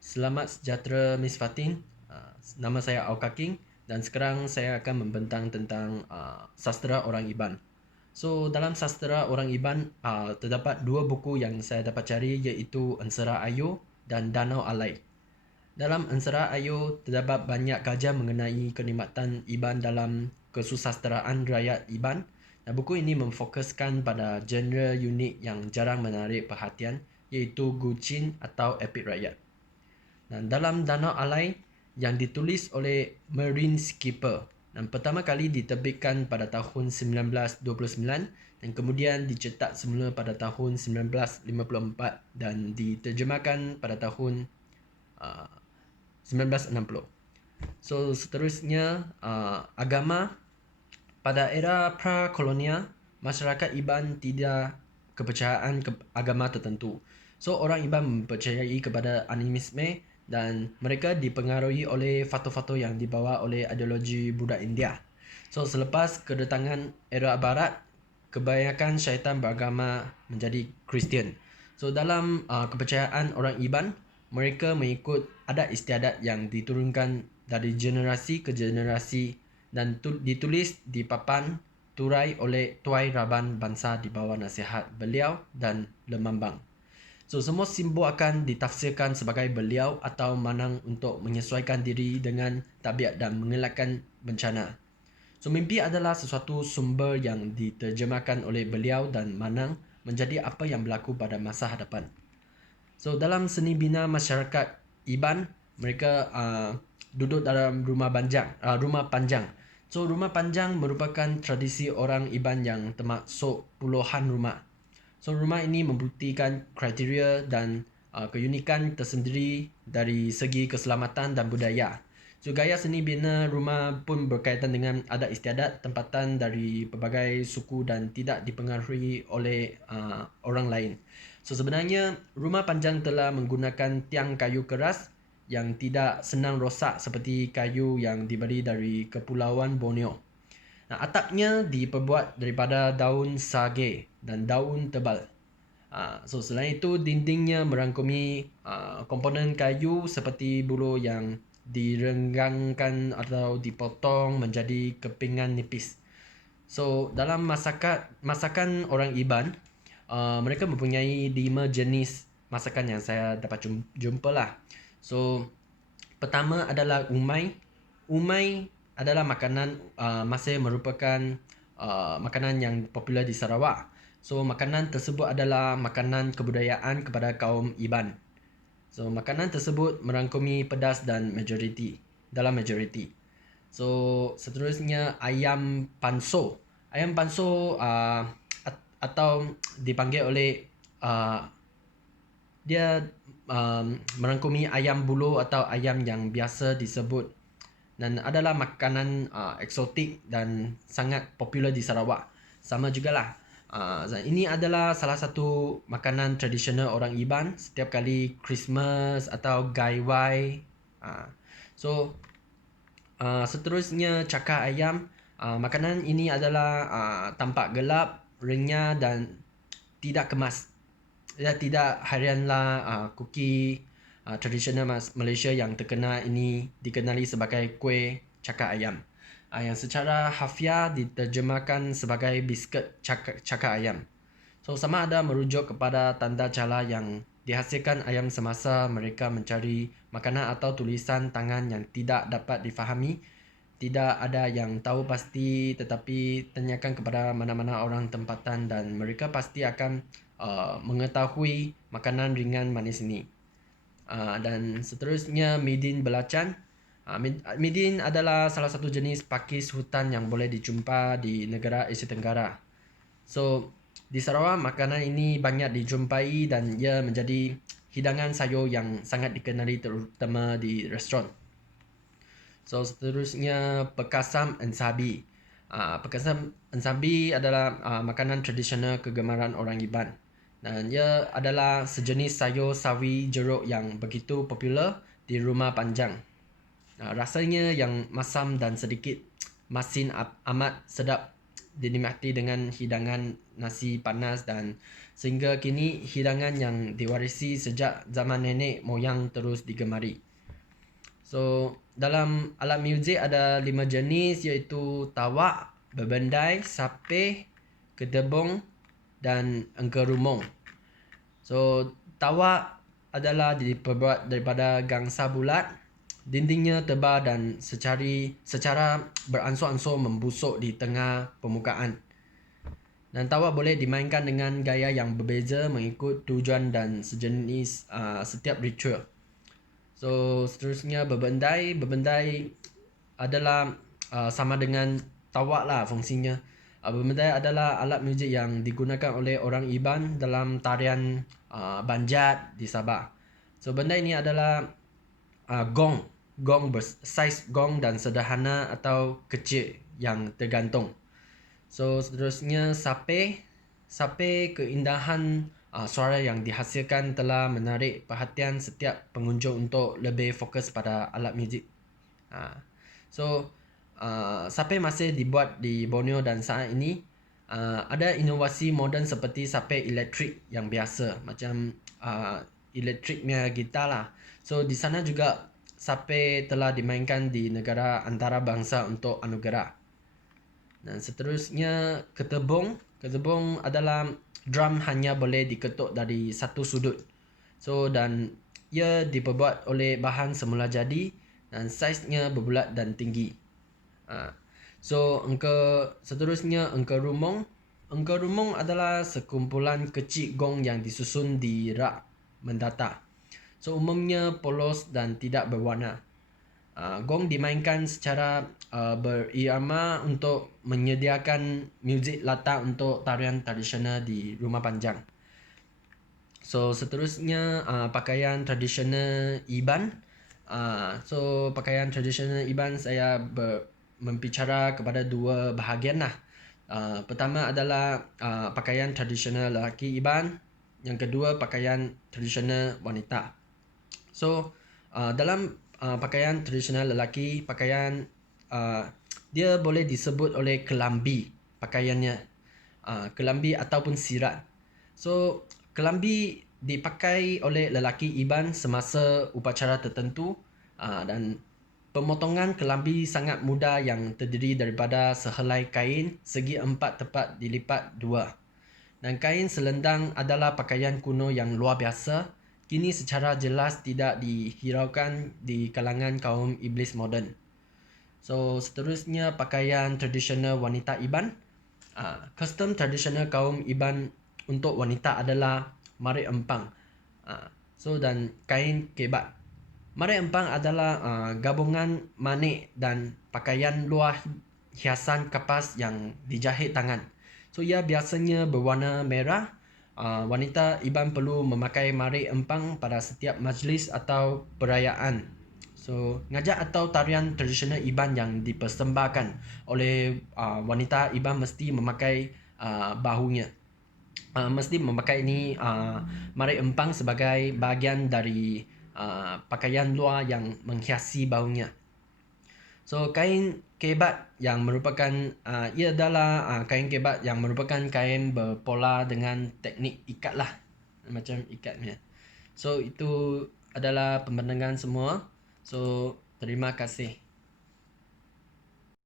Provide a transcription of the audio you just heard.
Selamat sejahtera Miss Fatin. Nama saya Auka King dan sekarang saya akan membentang tentang sastera orang Iban. So dalam sastera orang Iban terdapat dua buku yang saya dapat cari iaitu Ensera Ayo dan Danau Alai. Dalam Ensera Ayo terdapat banyak kajian mengenai kenikmatan Iban dalam kesusasteraan rakyat Iban. Dan buku ini memfokuskan pada genre unik yang jarang menarik perhatian iaitu Gucin atau epik rakyat. Dan dalam Danau Alai yang ditulis oleh Marine Skipper dan pertama kali diterbitkan pada tahun 1929 dan kemudian dicetak semula pada tahun 1954 dan diterjemahkan pada tahun 1960. So seterusnya agama. Pada era pra-kolonial, masyarakat Iban tidak kepercayaan agama tertentu. So orang Iban mempercayai kepada animisme dan mereka dipengaruhi oleh faktor-faktor yang dibawa oleh ideologi Buddha India. So selepas kedatangan era barat, kebanyakan syaitan beragama menjadi Kristian. So dalam kepercayaan orang Iban, mereka mengikut adat istiadat yang diturunkan dari generasi ke generasi dan ditulis di papan turai oleh Tuai Raban Bangsa di bawah nasihat beliau dan Lemambang. So semua simbol akan ditafsirkan sebagai beliau atau manang untuk menyesuaikan diri dengan tabiat dan mengelakkan bencana. So mimpi adalah sesuatu sumber yang diterjemahkan oleh beliau dan manang menjadi apa yang berlaku pada masa hadapan. So dalam seni bina masyarakat Iban, mereka duduk dalam rumah panjang. So rumah panjang merupakan tradisi orang Iban yang termasuk puluhan rumah. So rumah ini membuktikan kriteria dan keunikan tersendiri dari segi keselamatan dan budaya. So gaya seni bina rumah pun berkaitan dengan adat istiadat tempatan dari pelbagai suku dan tidak dipengaruhi oleh orang lain. So sebenarnya rumah panjang telah menggunakan tiang kayu keras yang tidak senang rosak seperti kayu yang diberi dari Kepulauan Borneo. Nah, atapnya diperbuat daripada daun sage dan daun tebal. So selain itu dindingnya merangkumi komponen kayu seperti buluh yang direnggangkan atau dipotong menjadi kepingan nipis. So dalam masakan orang Iban, mereka mempunyai 5 jenis masakan yang saya dapat jumpa lah. So pertama adalah umai. Umai adalah makanan masih merupakan makanan yang popular di Sarawak. So makanan tersebut adalah makanan kebudayaan kepada kaum Iban. So makanan tersebut merangkumi pedas dan dalam majoriti. So seterusnya ayam panso. Ayam panso atau dipanggil oleh dia merangkumi ayam bulu atau ayam yang biasa disebut dan adalah makanan eksotik dan sangat popular di Sarawak. Sama jugalah. Ini adalah salah satu makanan tradisional orang Iban setiap kali Christmas atau Gaiwai. So seterusnya cakar ayam. Makanan ini adalah tampak gelap, renyah dan tidak kemas. Ya, tidak harianlah kuki tradisional Malaysia yang terkenal ini dikenali sebagai kuih cakar ayam. Yang secara harfiah diterjemahkan sebagai biskuit cakar ayam. So sama ada merujuk kepada tanda cala yang dihasilkan ayam semasa mereka mencari makanan atau tulisan tangan yang tidak dapat difahami. Tidak ada yang tahu pasti tetapi tanyakan kepada mana-mana orang tempatan dan mereka pasti akan mengetahui makanan ringan manis ini. Dan seterusnya midin belacan. Midin adalah salah satu jenis pakis hutan yang boleh dijumpa di negara Asia Tenggara. So di Sarawak makanan ini banyak dijumpai dan ia menjadi hidangan sayur yang sangat dikenali terutama di restoran. So seterusnya pekasam ensabi. Pekasam ensabi adalah makanan tradisional kegemaran orang Iban. Dan ia adalah sejenis sayur sawi jeruk yang begitu popular di rumah panjang. Rasanya yang masam dan sedikit masin amat sedap dinikmati dengan hidangan nasi panas dan sehingga kini hidangan yang diwarisi sejak zaman nenek moyang terus digemari. So, dalam alat muzik ada 5 jenis iaitu tawak, bebendai, sapeh, kedebong dan engkerumong. So, tawak adalah diperbuat daripada gangsa bulat, dindingnya tebal dan secara beransur-ansur membusuk di tengah permukaan. Dan tawak boleh dimainkan dengan gaya yang berbeza mengikut tujuan dan sejenis setiap ritual. So, seterusnya bebendai. Bebendai adalah sama dengan tawak lah fungsinya. Bebendai adalah alat muzik yang digunakan oleh orang Iban dalam tarian Banjat di Sabah. So, benda ini adalah gong. Gong bersaiz gong dan sederhana atau kecil yang tergantung. So, seterusnya sapeh. Sapeh, keindahan suara yang dihasilkan telah menarik perhatian setiap pengunjung untuk lebih fokus pada alat muzik. So, sapeh masih dibuat di Borneo dan saat ini ada inovasi moden seperti sapeh elektrik yang biasa, macam elektriknya gitar lah. So, di sana juga sapeh telah dimainkan di negara antarabangsa untuk anugerah. Dan seterusnya ketebong. Ketebong adalah drum hanya boleh diketuk dari satu sudut. So, dan ia diperbuat oleh bahan semula jadi dan saiznya berbulat dan tinggi. So, seterusnya engkerumong. Engkerumong adalah sekumpulan kecil gong yang disusun di rak mendata. So, umumnya polos dan tidak berwarna. Gong dimainkan secara berirama untuk menyediakan muzik latar untuk tarian tradisional di rumah panjang. So, seterusnya pakaian tradisional Iban. So, pakaian tradisional Iban saya membicara kepada dua bahagian lah. Pertama adalah pakaian tradisional lelaki Iban. Yang kedua pakaian tradisional wanita. So, dalam pakaian tradisional lelaki, dia boleh disebut oleh kelambi pakaiannya, kelambi ataupun sirat. So, kelambi dipakai oleh lelaki Iban semasa upacara tertentu dan pemotongan kelambi sangat mudah yang terdiri daripada sehelai kain segi 4 tepat dilipat 2. Dan kain selendang adalah pakaian kuno yang luar biasa, kini secara jelas tidak dihiraukan di kalangan kaum iblis moden. So, seterusnya pakaian tradisional wanita Iban. Kostum tradisional kaum Iban untuk wanita adalah mari empang. So, dan kain kebat. Mari empang adalah gabungan manik dan pakaian luar hiasan kapas yang dijahit tangan. So, ia biasanya berwarna merah. Wanita Iban perlu memakai mari empang pada setiap majlis atau perayaan. So, ngajak atau tarian tradisional Iban yang dipersembahkan oleh wanita Iban mesti memakai bahunya. Mesti memakai ini mari empang sebagai bahagian dari pakaian luar yang menghiasi bahunya. So, kain kebat yang merupakan ia adalah kain kebat yang merupakan kain berpola dengan teknik ikat lah, macam ikatnya. So, itu adalah pemandangan semua. So, terima kasih.